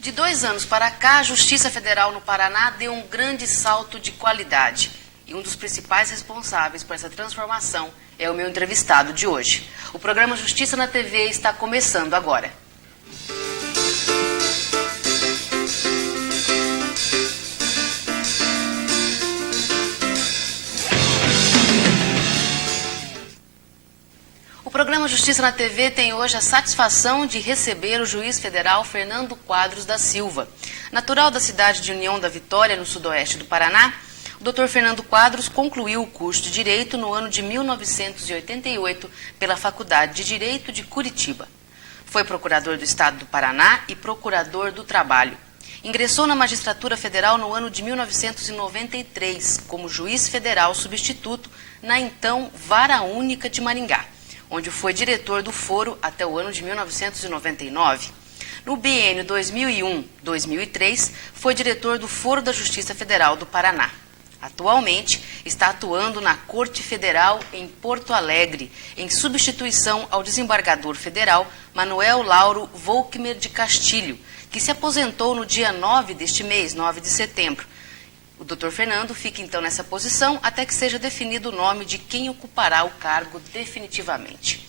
De 2 anos para cá, a Justiça Federal no Paraná deu um grande salto de qualidade. E um dos principais responsáveis por essa transformação é o meu entrevistado de hoje. O programa Justiça na TV está começando agora. O programa Justiça na TV tem hoje a satisfação de receber o juiz federal Fernando Quadros da Silva. Natural da cidade de União da Vitória, no sudoeste do Paraná, o Dr. Fernando Quadros concluiu o curso de Direito no ano de 1988 pela Faculdade de Direito de Curitiba. Foi procurador do Estado do Paraná e procurador do Trabalho. Ingressou na magistratura federal no ano de 1993 como juiz federal substituto na então Vara Única de Maringá, onde foi diretor do foro até o ano de 1999. No biênio 2001-2003, foi diretor do Foro da Justiça Federal do Paraná. Atualmente, está atuando na Corte Federal em Porto Alegre, em substituição ao desembargador federal Manuel Lauro Volkmer de Castilho, que se aposentou no dia 9 deste mês, 9 de setembro. O Dr. Fernando fica então nessa posição até que seja definido o nome de quem ocupará o cargo definitivamente.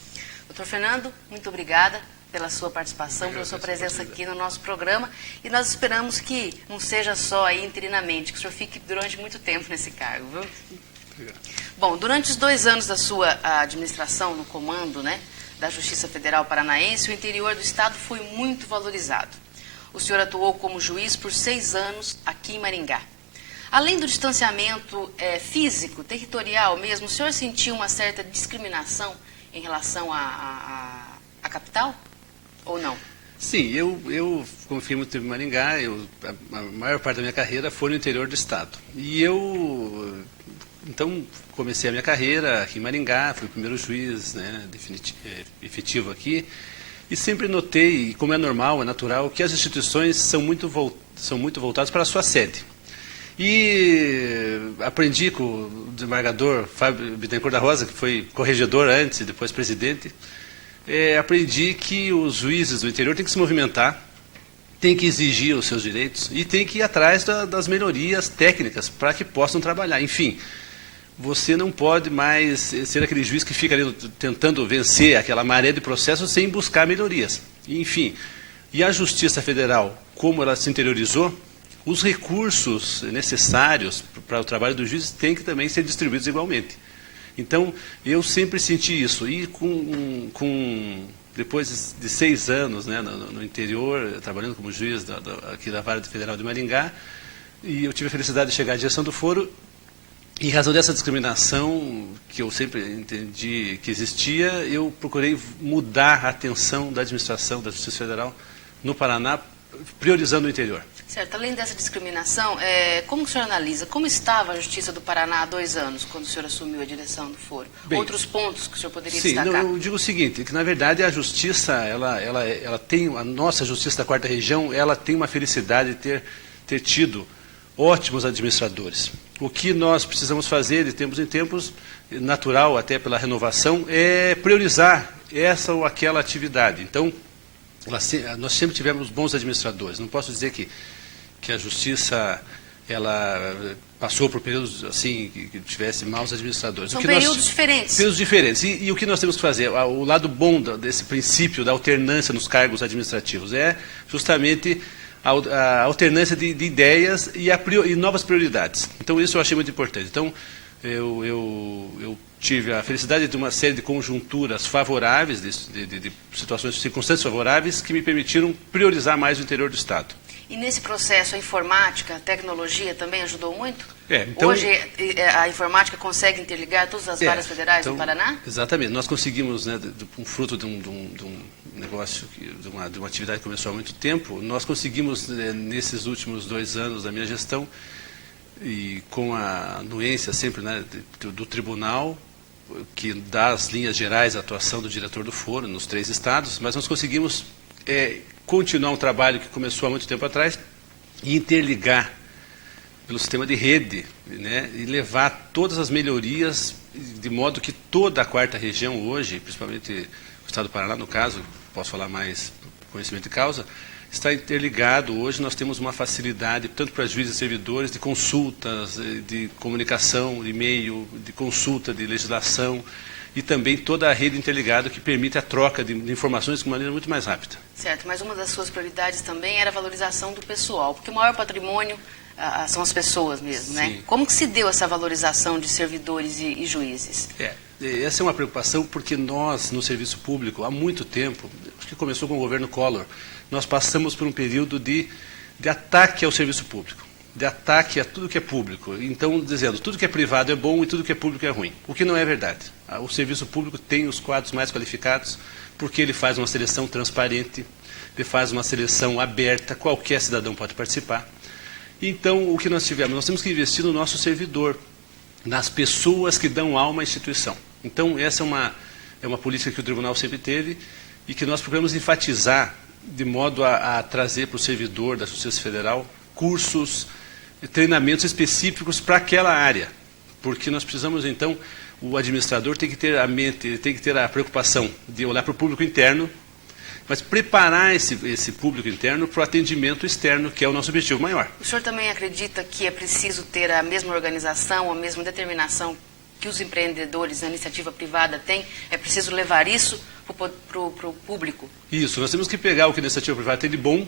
Dr. Fernando, muito obrigada pela sua participação, pela sua presença aqui no nosso programa, e nós esperamos que não seja só aí interinamente, que o senhor fique durante muito tempo nesse cargo, viu? Obrigado. Bom, durante os 2 anos da sua administração no comando, da Justiça Federal Paranaense, o interior do Estado foi muito valorizado. O senhor atuou como juiz por 6 anos aqui em Maringá. Além do distanciamento físico, territorial mesmo, o senhor sentiu uma certa discriminação em relação à capital? Ou não? Sim, eu como fiquei muito tempo em Maringá, a maior parte da minha carreira foi no interior do estado. E então, comecei a minha carreira aqui em Maringá, fui o primeiro juiz efetivo aqui, e sempre notei, como é normal, é natural, que as instituições são muito voltadas para a sua sede. E aprendi com o desembargador Fábio Bittencourt da Rosa, que foi corregedor antes e depois presidente, aprendi que os juízes do interior têm que se movimentar, têm que exigir os seus direitos e têm que ir atrás das melhorias técnicas para que possam trabalhar. Enfim, você não pode mais ser aquele juiz que fica ali tentando vencer aquela maré de processos sem buscar melhorias. Enfim, e a Justiça Federal, como ela se interiorizou, os recursos necessários para o trabalho dos juízes têm que também ser distribuídos igualmente. Então, eu sempre senti isso. E depois de 6 anos no interior, trabalhando como juiz aqui da Vara Federal de Maringá, e eu tive a felicidade de chegar à direção do foro, e em razão dessa discriminação, que eu sempre entendi que existia, eu procurei mudar a atenção da administração da Justiça Federal no Paraná, priorizando o interior. Certo. Além dessa discriminação, como o senhor analisa, como estava a Justiça do Paraná há 2 anos, quando o senhor assumiu a direção do foro? Bem, outros pontos que o senhor poderia sim, destacar? Eu digo o seguinte, que na verdade a Justiça, ela tem, a nossa Justiça da 4ª Região, ela tem uma felicidade de ter tido ótimos administradores. O que nós precisamos fazer de tempos em tempos, natural até pela renovação, é priorizar essa ou aquela atividade. Então, nós sempre tivemos bons administradores. Não posso dizer que a Justiça ela passou por períodos assim que tivesse maus administradores. São períodos diferentes. Períodos diferentes. E o que nós temos que fazer? O lado bom desse princípio da alternância nos cargos administrativos é justamente a alternância de ideias e novas prioridades. Então, isso eu achei muito importante. Então, eu tive a felicidade de uma série de conjunturas favoráveis, de situações, circunstâncias favoráveis, que me permitiram priorizar mais o interior do Estado. E nesse processo, a informática, a tecnologia também ajudou muito? Então, hoje, a informática consegue interligar todas as varas federais do Paraná? Exatamente. Nós conseguimos, fruto de um negócio, de uma atividade que começou há muito tempo, nós conseguimos, nesses últimos 2 anos da minha gestão, e com a anuência sempre do tribunal, que dá as linhas gerais da atuação do diretor do foro nos 3 estados, mas nós conseguimos continuar um trabalho que começou há muito tempo atrás e interligar pelo sistema de rede, e levar todas as melhorias, de modo que toda a 4ª Região hoje, principalmente o Estado do Paraná, no caso, posso falar mais conhecimento de causa, está interligado. Hoje nós temos uma facilidade, tanto para juízes e servidores, de consultas, de comunicação, de e-mail, de consulta de legislação, e também toda a rede interligada que permite a troca de informações de maneira muito mais rápida. Certo, mas uma das suas prioridades também era a valorização do pessoal, porque o maior patrimônio são as pessoas mesmo, né? Sim. Como que se deu essa valorização de servidores e juízes? Essa é uma preocupação porque nós, no serviço público, há muito tempo, acho que começou com o governo Collor, nós passamos por um período de ataque ao serviço público, de ataque a tudo que é público. Então, dizendo, tudo que é privado é bom e tudo que é público é ruim, o que não é verdade. O serviço público tem os quadros mais qualificados porque ele faz uma seleção transparente, ele faz uma seleção aberta, qualquer cidadão pode participar. Então, o que nós tivemos? Nós temos que investir no nosso servidor, nas pessoas que dão alma à instituição. Então, essa é uma política que o Tribunal sempre teve e que nós procuramos enfatizar de modo a trazer para o servidor da Justiça Federal cursos, treinamentos específicos para aquela área. Porque nós precisamos, então, o administrador tem que ter a mente, tem que ter a preocupação de olhar para o público interno, mas preparar esse público interno para o atendimento externo, que é o nosso objetivo maior. O senhor também acredita que é preciso ter a mesma organização, a mesma determinação que os empreendedores na iniciativa privada têm? É preciso levar isso para o público? Isso, nós temos que pegar o que a iniciativa privada tem de bom,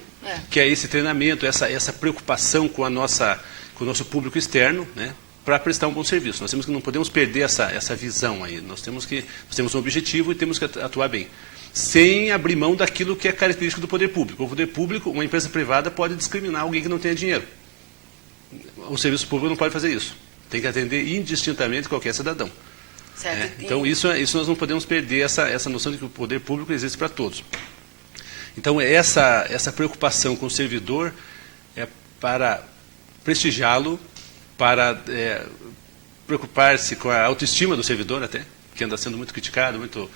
que é esse treinamento, essa preocupação com o nosso público externo, né, para prestar um bom serviço. Nós não podemos perder essa visão aí. Nós temos um objetivo e temos que atuar bem, sem abrir mão daquilo que é característico do poder público. O poder público, uma empresa privada pode discriminar alguém que não tenha dinheiro. O serviço público não pode fazer isso. Tem que atender indistintamente qualquer cidadão. Certo. Então, isso nós não podemos perder, essa noção de que o poder público existe para todos. Então, essa preocupação com o servidor é para prestigiá-lo, para preocupar-se com a autoestima do servidor até, que anda sendo muito criticado, muito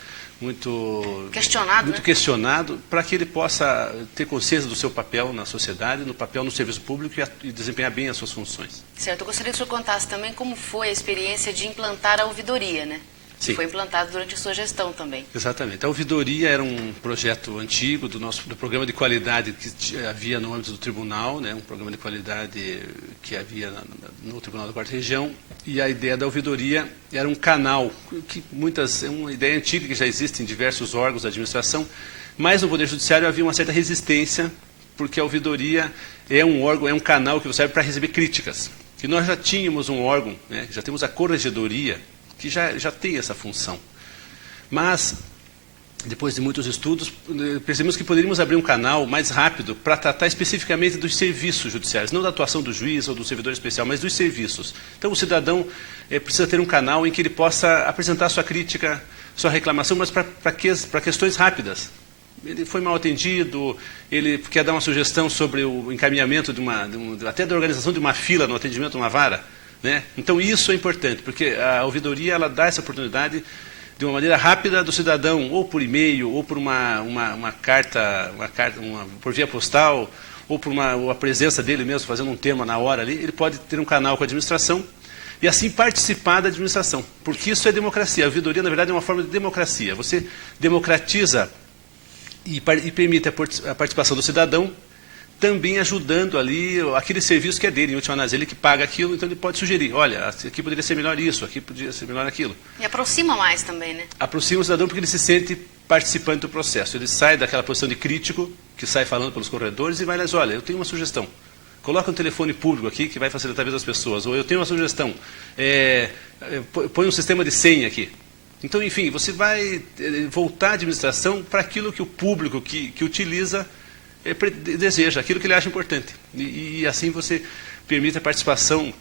questionado, para que ele possa ter consciência do seu papel na sociedade, no papel no serviço público e desempenhar bem as suas funções. Certo. Eu gostaria que o senhor contasse também como foi a experiência de implantar a ouvidoria, né? Sim. Que foi implantado durante a sua gestão também. Exatamente. A ouvidoria era um projeto antigo do programa de qualidade que havia no âmbito do tribunal, né? Um programa de qualidade que havia no Tribunal da Quarta Região. E a ideia da ouvidoria era um canal, é uma ideia antiga que já existe em diversos órgãos da administração, mas no Poder Judiciário havia uma certa resistência, porque a ouvidoria é um órgão, é um canal que serve para receber críticas. E nós já tínhamos um órgão, né? Já temos a corregedoria, que já tem essa função. Mas, depois de muitos estudos, percebemos que poderíamos abrir um canal mais rápido para tratar especificamente dos serviços judiciários, não da atuação do juiz ou do servidor especial, mas dos serviços. Então, o cidadão precisa ter um canal em que ele possa apresentar sua crítica, sua reclamação, mas para questões rápidas. Ele foi mal atendido, ele quer dar uma sugestão sobre o encaminhamento até da organização de uma fila no atendimento de uma vara. Né? Então, isso é importante, porque a ouvidoria ela dá essa oportunidade de uma maneira rápida do cidadão, ou por e-mail, ou por uma carta, por via postal, ou por a presença dele mesmo, fazendo um tema na hora ali, ele pode ter um canal com a administração e assim participar da administração, porque isso é democracia. A ouvidoria, na verdade, é uma forma de democracia. Você democratiza e permite a participação do cidadão, também ajudando ali aquele serviço que é dele, em última análise, ele que paga aquilo, então ele pode sugerir, olha, aqui poderia ser melhor isso, aqui poderia ser melhor aquilo. E aproxima mais também, né? Aproxima o cidadão porque ele se sente participante do processo, ele sai daquela posição de crítico, que sai falando pelos corredores e vai lá e diz, olha, eu tenho uma sugestão, coloca um telefone público aqui que vai facilitar a vida das pessoas, ou eu tenho uma sugestão, põe um sistema de senha aqui. Então, enfim, você vai voltar à administração para aquilo que o público que utiliza deseja, aquilo que ele acha importante. E assim você permite a participação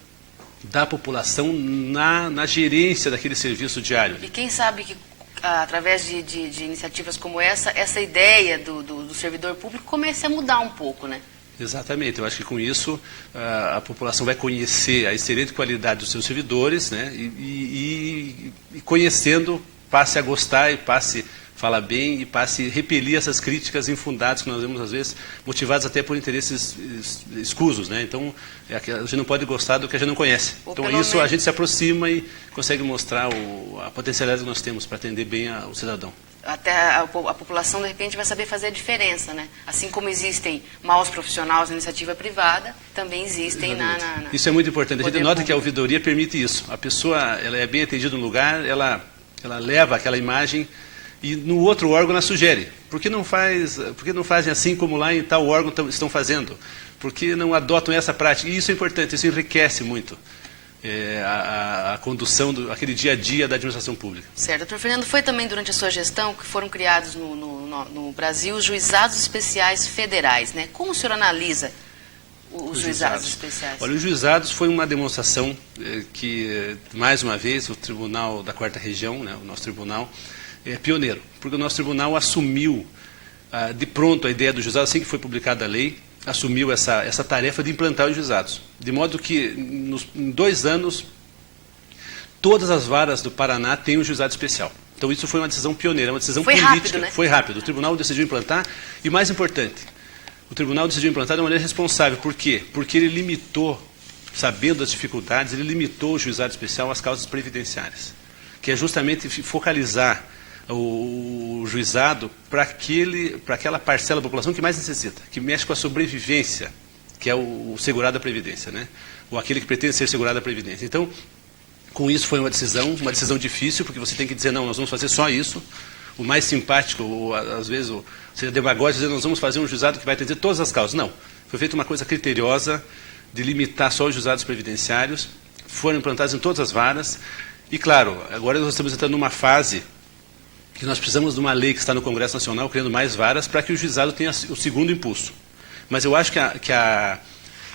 da população na gerência daquele serviço diário. E quem sabe que, através de iniciativas como essa ideia do servidor público comece a mudar um pouco, né? Exatamente. Eu acho que com isso a população vai conhecer a excelente qualidade dos seus servidores, né? E conhecendo, passe a gostar e passe fala bem e passe a repelir essas críticas infundadas que nós vemos, às vezes, motivadas até por interesses escusos, né? Então, a gente não pode gostar do que a gente não conhece. Então, isso a gente se aproxima e consegue mostrar a potencialidade que nós temos para atender bem o cidadão. até a população, de repente, vai saber fazer a diferença, né? Assim como existem maus profissionais na iniciativa privada, também existem Isso é muito importante. A gente nota público. que a ouvidoria permite isso. A pessoa ela é bem atendida no lugar, ela leva aquela imagem e no outro órgão ela sugere. Por que não fazem assim como lá em tal órgão estão fazendo? Por que não adotam essa prática? E isso é importante, isso enriquece muito a condução aquele dia a dia da administração pública. Certo. Doutor Fernando, foi também durante a sua gestão que foram criados no Brasil os juizados especiais federais, né? Como o senhor analisa os juizados especiais? Olha, os juizados foi uma demonstração que, mais uma vez, o Tribunal da Quarta Região, né, o nosso tribunal, é pioneiro, porque o nosso tribunal assumiu de pronto a ideia do juizado, assim que foi publicada a lei, assumiu essa tarefa de implantar os juizados. De modo que, em 2 anos, todas as varas do Paraná têm um juizado especial. Então, isso foi uma decisão pioneira, uma decisão política. Rápido, né? Foi rápido. O tribunal decidiu implantar e, mais importante, o tribunal decidiu implantar de uma maneira responsável. Por quê? Porque ele limitou, sabendo das dificuldades, ele limitou o juizado especial às causas previdenciárias, que é justamente focalizar o juizado para aquela parcela da população que mais necessita, que mexe com a sobrevivência, que é o segurado da Previdência, né? Ou aquele que pretende ser segurado da Previdência. Então, com isso foi uma decisão difícil, porque você tem que dizer, não, nós vamos fazer só isso. O mais simpático, ou, às vezes, seria demagógico dizer, nós vamos fazer um juizado que vai atender todas as causas. Não, foi feita uma coisa criteriosa de limitar só os juizados previdenciários, foram implantados em todas as varas, e claro, agora nós estamos entrando numa fase que nós precisamos de uma lei que está no Congresso Nacional, criando mais varas, para que o juizado tenha o segundo impulso. Mas eu acho que a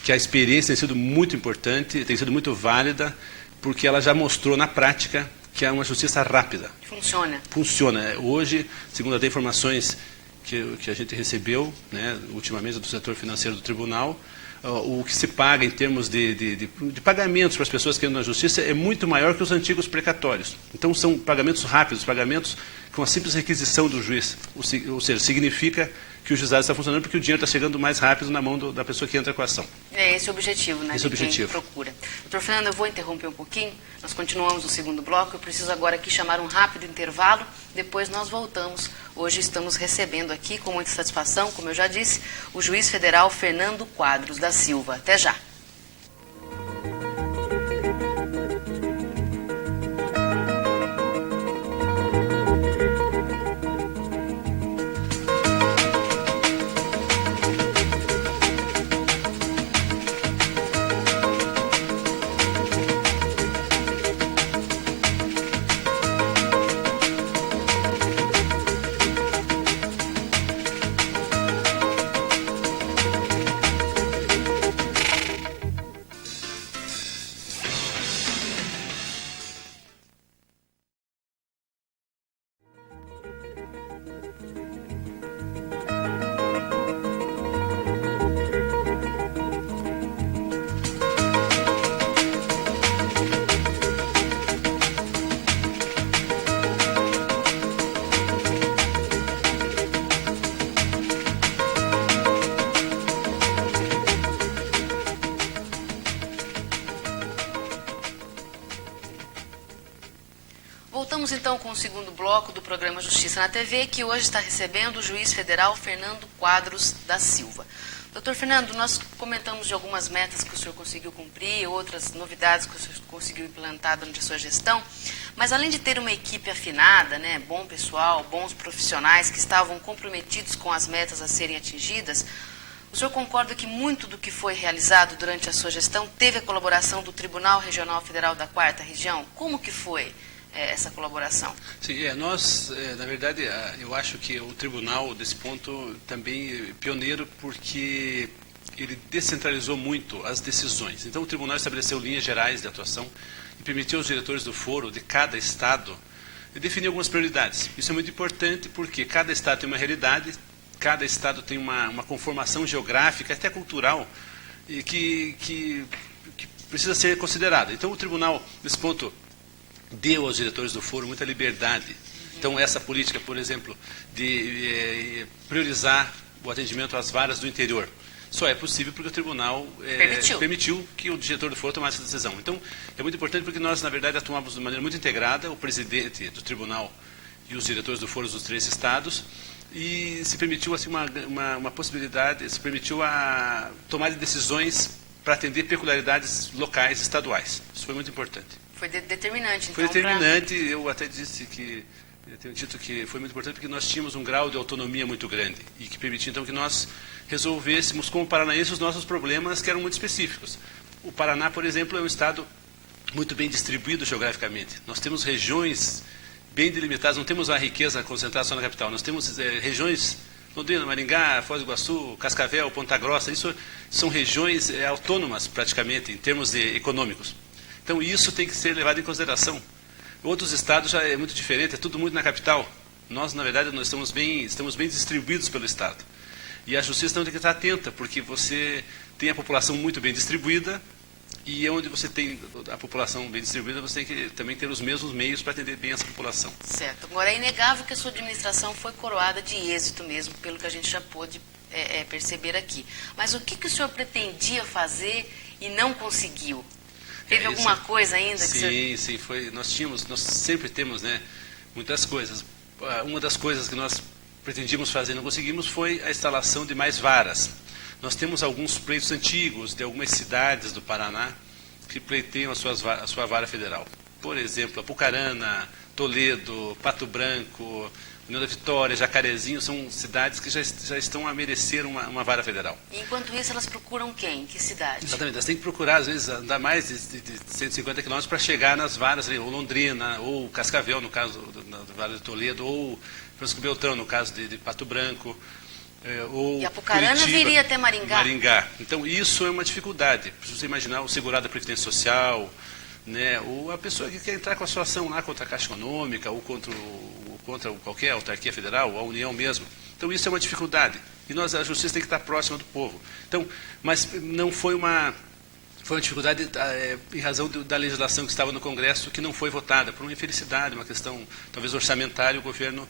experiência tem sido muito importante, tem sido muito válida, porque ela já mostrou na prática que é uma justiça rápida. Funciona. Funciona. Hoje, segundo as informações que a gente recebeu, né, ultimamente do setor financeiro do tribunal, o que se paga em termos de pagamentos para as pessoas que entram na justiça é muito maior que os antigos precatórios. Então, são pagamentos rápidos, pagamentos com a simples requisição do juiz. Ou seja, significa que o juizado está funcionando porque o dinheiro está chegando mais rápido na mão da pessoa que entra com a ação. É esse o objetivo, né? Esse é o objetivo. Quem procura. Doutor Fernando, eu vou interromper um pouquinho. Nós continuamos no segundo bloco. Eu preciso agora aqui chamar um rápido intervalo. Depois nós voltamos. Hoje estamos recebendo aqui, com muita satisfação, como eu já disse, o juiz federal Fernando Quadros da Silva. Até já. Voltamos então com o segundo bloco do programa Justiça na TV, que hoje está recebendo o juiz federal Fernando Quadros da Silva. Doutor Fernando, nós comentamos de algumas metas que o senhor conseguiu cumprir, outras novidades que o senhor conseguiu implantar durante a sua gestão, mas além de ter uma equipe afinada, né, bom pessoal, bons profissionais que estavam comprometidos com as metas a serem atingidas, o senhor concorda que muito do que foi realizado durante a sua gestão teve a colaboração do Tribunal Regional Federal da Quarta Região? Como que foi essa colaboração? Sim, nós, na verdade, eu acho que o tribunal, desse ponto, também é pioneiro porque ele descentralizou muito as decisões. Então, o tribunal estabeleceu linhas gerais de atuação e permitiu aos diretores do foro de cada estado definir algumas prioridades. Isso é muito importante porque cada estado tem uma realidade, cada estado tem uma conformação geográfica, até cultural, e que precisa ser considerada. Então, o tribunal, nesse ponto, deu aos diretores do foro muita liberdade. Então, essa política, por exemplo, de priorizar o atendimento às varas do interior, só é possível porque o tribunal permitiu que o diretor do foro tomasse essa decisão. Então, é muito importante porque nós, na verdade, atuamos de maneira muito integrada. O presidente do tribunal, e os diretores do foro dos 3 estados, e se permitiu assim, uma possibilidade, se permitiu a tomar decisões para atender peculiaridades locais, estaduais. Isso foi muito importante. Foi determinante, então. Foi determinante, eu até disse que, eu tenho dito que foi muito importante porque nós tínhamos um grau de autonomia muito grande e que permitia então que nós resolvêssemos como paranaenses os nossos problemas que eram muito específicos. O Paraná, por exemplo, é um estado muito bem distribuído geograficamente. Nós temos regiões bem delimitadas, não temos uma riqueza concentrada só na capital. Nós temos regiões, Londrina, Maringá, Foz do Iguaçu, Cascavel, Ponta Grossa, isso são regiões autônomas praticamente em termos econômicos. Então isso tem que ser levado em consideração. Outros estados já é muito diferente, é tudo muito na capital. Nós, na verdade, nós estamos bem distribuídos pelo estado. E a justiça então tem que estar atenta, porque você tem a população muito bem distribuída, e onde você tem a população bem distribuída, você tem que também ter os mesmos meios para atender bem essa população. Certo. Agora, é inegável que a sua administração foi coroada de êxito mesmo, pelo que a gente já pôde perceber aqui. Mas o que o senhor pretendia fazer e não conseguiu? Teve alguma coisa ainda que você... Sim, foi. Nós sempre temos, né, muitas coisas. Uma das coisas que nós pretendíamos fazer e não conseguimos foi a instalação de mais varas. Nós temos alguns pleitos antigos de algumas cidades do Paraná que pleiteiam a sua vara federal. Por exemplo, Apucarana, Toledo, Pato Branco, União da Vitória, Jacarezinho, são cidades que já estão a merecer uma vara federal. E enquanto isso, elas procuram quem? Que cidade? Exatamente, elas têm que procurar, às vezes, andar mais de 150 quilômetros para chegar nas varas, ou Londrina, ou Cascavel, no caso da vara de Toledo, ou Francisco Beltrão, no caso de Pato Branco. Ou e Apucarana Curitiba, viria até Maringá? Então, isso é uma dificuldade. Precisa você imaginar o segurado da Previdência Social, né, ou a pessoa que quer entrar com a sua ação lá contra a Caixa Econômica, ou contra qualquer autarquia federal, ou a União mesmo. Então, isso é uma dificuldade. E a justiça tem que estar próxima do povo. Então, mas não foi uma dificuldade em razão da legislação que estava no Congresso, que não foi votada, por uma infelicidade, uma questão talvez orçamentária. O governo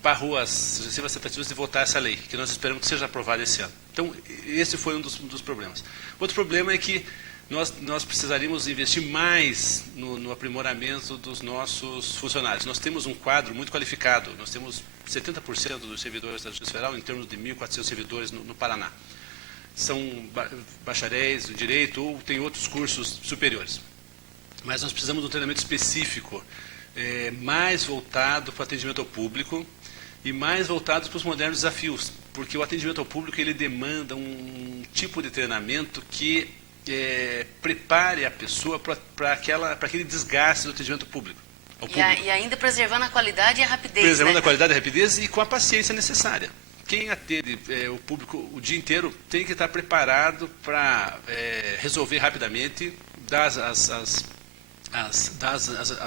barrou as sucessivas tentativas de votar essa lei, que nós esperamos que seja aprovada esse ano. Então, esse foi um dos problemas. Outro problema é que nós precisaríamos investir mais no aprimoramento dos nossos funcionários. Nós temos um quadro muito qualificado, nós temos 70% dos servidores da Justiça Federal, em termos de 1.400 servidores no Paraná. São bacharéis em direito ou tem outros cursos superiores. Mas nós precisamos de um treinamento específico, mais voltado para o atendimento ao público e mais voltado para os modernos desafios, porque o atendimento ao público ele demanda um tipo de treinamento que prepare a pessoa para aquele desgaste do atendimento público. E ainda preservando a qualidade e a rapidez. Preservando né? a qualidade e a rapidez e com a paciência necessária. Quem atende o público o dia inteiro tem que estar preparado para resolver rapidamente, dar as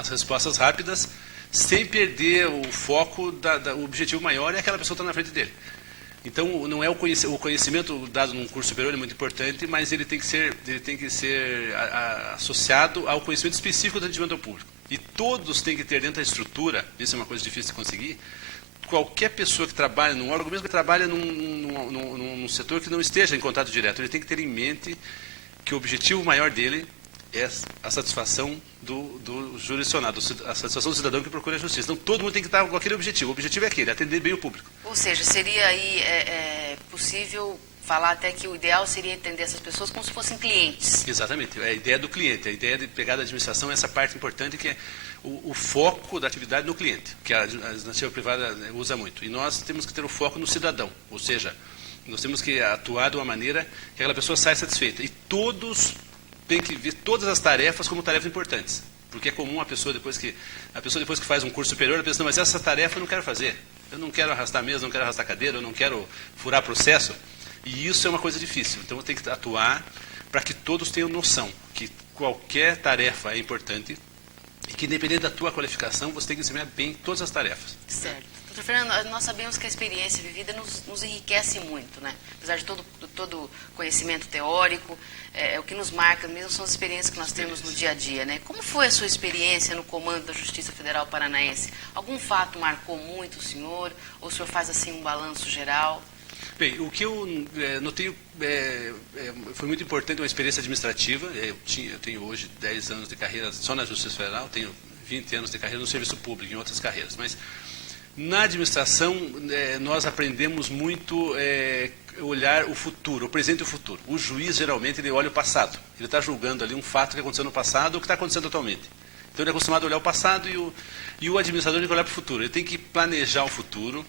respostas rápidas, sem perder o foco, o objetivo maior é aquela pessoa que está na frente dele. Então, não é o conhecimento dado num curso superior é muito importante, mas ele tem que ser associado ao conhecimento específico do atendimento ao público. E todos têm que ter dentro da estrutura, isso é uma coisa difícil de conseguir, qualquer pessoa que trabalha num órgão, mesmo que trabalhe num setor que não esteja em contato direto, ele tem que ter em mente que o objetivo maior dele é a satisfação do jurisdicionado, a satisfação do cidadão que procura a justiça. Então, todo mundo tem que estar com aquele objetivo. O objetivo é aquele, atender bem o público. Ou seja, seria aí possível falar até que o ideal seria entender essas pessoas como se fossem clientes. Exatamente. É a ideia do cliente, a ideia de pegar da administração, essa parte importante que é o foco da atividade no cliente, que a iniciativa privada usa muito. E nós temos que ter o foco no cidadão, ou seja, nós temos que atuar de uma maneira que aquela pessoa saia satisfeita. E todos têm que ver todas as tarefas como tarefas importantes. Porque é comum a pessoa depois que faz um curso superior, ela pensa, não, mas essa tarefa eu não quero fazer. Eu não quero arrastar mesa, não quero arrastar cadeira, eu não quero furar processo. E isso é uma coisa difícil. Então, tem que atuar para que todos tenham noção que qualquer tarefa é importante e que, independente da tua qualificação, você tem que desempenhar bem todas as tarefas. Certo. Doutor Fernando, nós sabemos que a experiência vivida nos enriquece muito, né? Apesar de todo conhecimento teórico, o que nos marca mesmo são as experiências que nós temos no dia a dia, né? Como foi a sua experiência no comando da Justiça Federal Paranaense? Algum fato marcou muito o senhor? Ou o senhor faz assim um balanço geral? Bem, o que eu notei foi muito importante uma experiência administrativa. Eu tenho hoje 10 anos de carreira só na Justiça Federal, tenho 20 anos de carreira no serviço público, em outras carreiras. Mas na administração, nós aprendemos muito olhar o futuro, o presente e o futuro. O juiz, geralmente, ele olha o passado. Ele está julgando ali um fato que aconteceu no passado ou que está acontecendo atualmente. Então, ele é acostumado a olhar o passado e o administrador tem que olhar para o futuro. Ele tem que planejar o futuro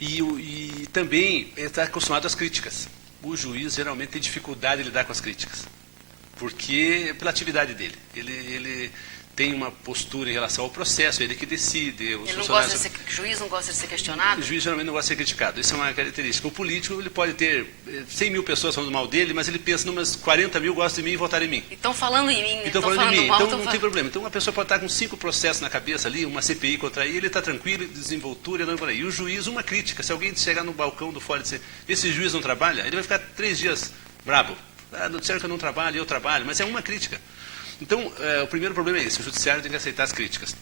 e também está acostumado às críticas. O juiz, geralmente, tem dificuldade de lidar com as críticas, porque pela atividade dele. Ele tem uma postura em relação ao processo, ele que decide. O juiz não gosta de ser questionado? O juiz geralmente não gosta de ser criticado, isso é uma característica. O político, ele pode ter 100 mil pessoas falando mal dele, mas ele pensa, umas 40 mil gostam de mim e votaram em mim. E estão falando em mim, estão falando em mim, então não tem problema. Então uma pessoa pode estar com 5 processos na cabeça ali, uma CPI contra ele está tranquilo, desenvoltura, andando por aí. E o juiz, uma crítica, se alguém chegar no balcão do fora e dizer, esse juiz não trabalha, ele vai ficar 3 dias bravo. Disseram que eu não trabalho, eu trabalho, mas é uma crítica. Então, o primeiro problema é esse, o judiciário tem que aceitar as críticas.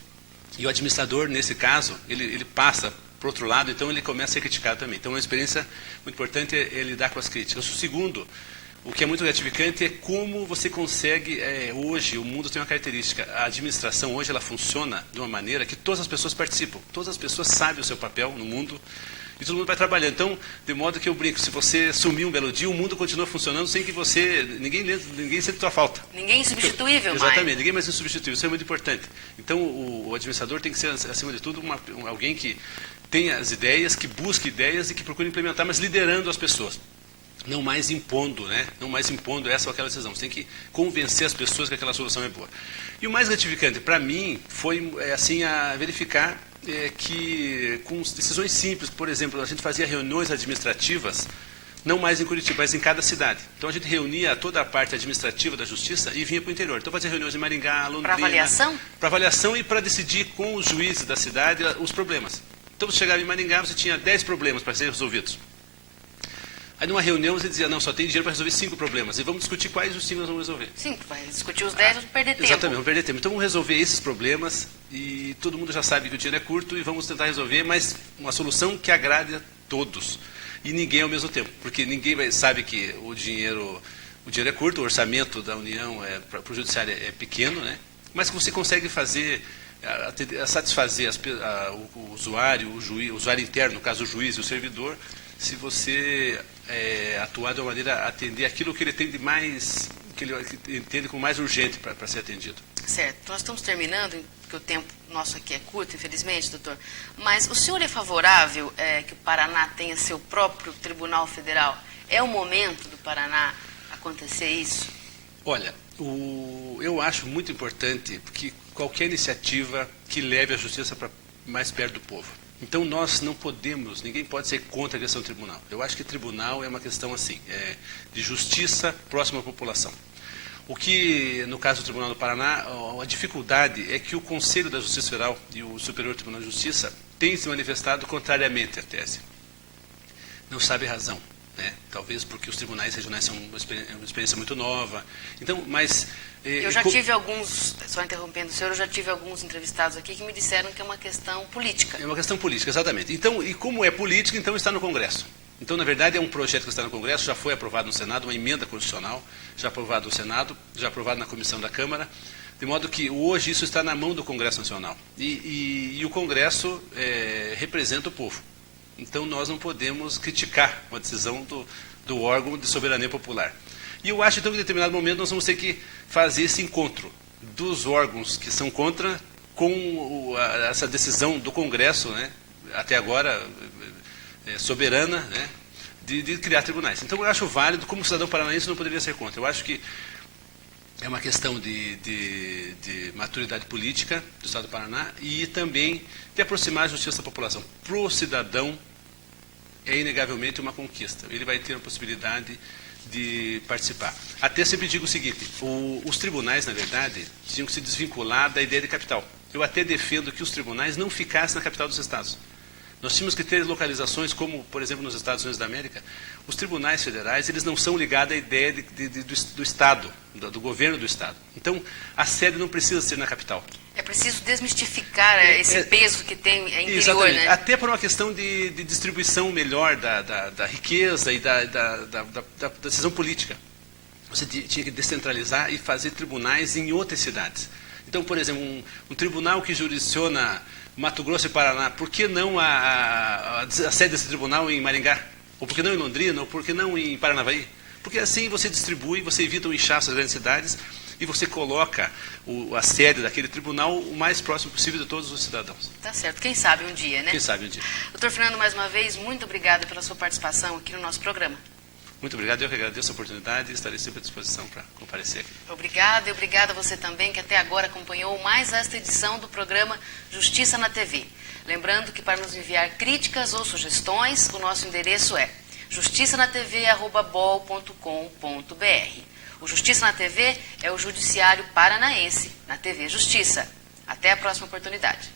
E o administrador, nesse caso, ele passa para o outro lado, então ele começa a ser criticado também. Então, uma experiência muito importante é lidar com as críticas. O segundo, o que é muito gratificante é como você consegue, hoje, o mundo tem uma característica, a administração hoje ela funciona de uma maneira que todas as pessoas participam, todas as pessoas sabem o seu papel no mundo, e todo mundo vai trabalhando. Então, de modo que eu brinco, se você sumir um belo dia, o mundo continua funcionando sem que ninguém sente tua falta. Ninguém é insubstituível mais. Exatamente, ninguém mais é insubstituível, isso é muito importante. Então, o administrador tem que ser, acima de tudo, alguém que tenha as ideias, que busque ideias e que procure implementar, mas liderando as pessoas. Não mais impondo, né? Não mais impondo essa ou aquela decisão. Você tem que convencer as pessoas que aquela solução é boa. E o mais gratificante, para mim, foi a verificar que com decisões simples, por exemplo, a gente fazia reuniões administrativas, não mais em Curitiba, mas em cada cidade. Então a gente reunia toda a parte administrativa da justiça e vinha para o interior. Então fazia reuniões em Maringá, Londrina. Para avaliação? Para avaliação e para decidir com os juízes da cidade os problemas. Então você chegava em Maringá, você tinha 10 problemas para serem resolvidos. Aí numa reunião você dizia, não, só tem dinheiro para resolver 5 problemas. E vamos discutir quais os 5 nós vamos resolver. Sim, vai discutir os 10, vamos perder tempo. Exatamente, vamos perder tempo. Então vamos resolver esses problemas e todo mundo já sabe que o dinheiro é curto e vamos tentar resolver, mas uma solução que agrade a todos. E ninguém ao mesmo tempo, porque ninguém sabe que o dinheiro é curto, o orçamento da União para o Judiciário é pequeno, né? Mas que você consegue satisfazer o usuário, o usuário interno, no caso o juiz e o servidor, se você atuar de uma maneira a atender aquilo que ele tem de mais, que ele entende como mais urgente para ser atendido. Certo. Nós estamos terminando, porque o tempo nosso aqui é curto, infelizmente, doutor. Mas o senhor é favorável que o Paraná tenha seu próprio Tribunal Federal? É o momento do Paraná acontecer isso? Olha, eu acho muito importante que qualquer iniciativa que leve a justiça para mais perto do povo. Então nós não podemos, ninguém pode ser contra a questão do tribunal. Eu acho que tribunal é uma questão assim, de justiça próxima à população. O que, no caso do Tribunal do Paraná, a dificuldade é que o Conselho da Justiça Federal e o Superior Tribunal de Justiça têm se manifestado contrariamente à tese. Não sabe a razão, né? Talvez porque os tribunais regionais são uma experiência muito nova. Então, mas eu já tive alguns, só interrompendo o senhor, eu já tive alguns entrevistados aqui que me disseram que é uma questão política. É uma questão política, exatamente. Então, e como é política, então está no Congresso. Então, na verdade, é um projeto que está no Congresso, já foi aprovado no Senado, uma emenda constitucional, já aprovado no Senado, já aprovado na Comissão da Câmara, de modo que hoje isso está na mão do Congresso Nacional. E o Congresso representa o povo. Então, nós não podemos criticar uma decisão do órgão de soberania popular. E eu acho, então, que em determinado momento nós vamos ter que fazer esse encontro dos órgãos que são contra com essa decisão do Congresso, né, até agora soberana, né, de criar tribunais. Então, eu acho válido, como cidadão paranaense, não poderia ser contra. Eu acho que é uma questão de maturidade política do Estado do Paraná e também de aproximar a justiça da população. Para o cidadão, é inegavelmente uma conquista. Ele vai ter a possibilidade de participar. Até sempre digo o seguinte, os tribunais, na verdade, tinham que se desvincular da ideia de capital. Eu até defendo que os tribunais não ficassem na capital dos estados. Nós tínhamos que ter localizações como, por exemplo, nos Estados Unidos da América, os tribunais federais, eles não são ligados à ideia do Estado, do governo do Estado. Então, a sede não precisa ser na capital. É preciso desmistificar esse peso que tem interior, exatamente, né? Até por uma questão de distribuição melhor da riqueza e da decisão política. Você tinha que descentralizar e fazer tribunais em outras cidades. Então, por exemplo, um tribunal que jurisdiciona Mato Grosso e Paraná, por que não a sede desse tribunal em Maringá? Ou por que não em Londrina? Ou por que não em Paranavaí? Porque assim você distribui, você evita o inchaço das grandes cidades e você coloca a sede daquele tribunal o mais próximo possível de todos os cidadãos. Tá certo. Quem sabe um dia, né? Quem sabe um dia. Doutor Fernando, mais uma vez, muito obrigada pela sua participação aqui no nosso programa. Muito obrigado, eu que agradeço a oportunidade e estarei sempre à disposição para comparecer aqui. Obrigada e obrigada a você também que até agora acompanhou mais esta edição do programa Justiça na TV. Lembrando que para nos enviar críticas ou sugestões, o nosso endereço é justiçanatv@bol.com.br. O Justiça na TV é o Judiciário Paranaense, na TV Justiça. Até a próxima oportunidade.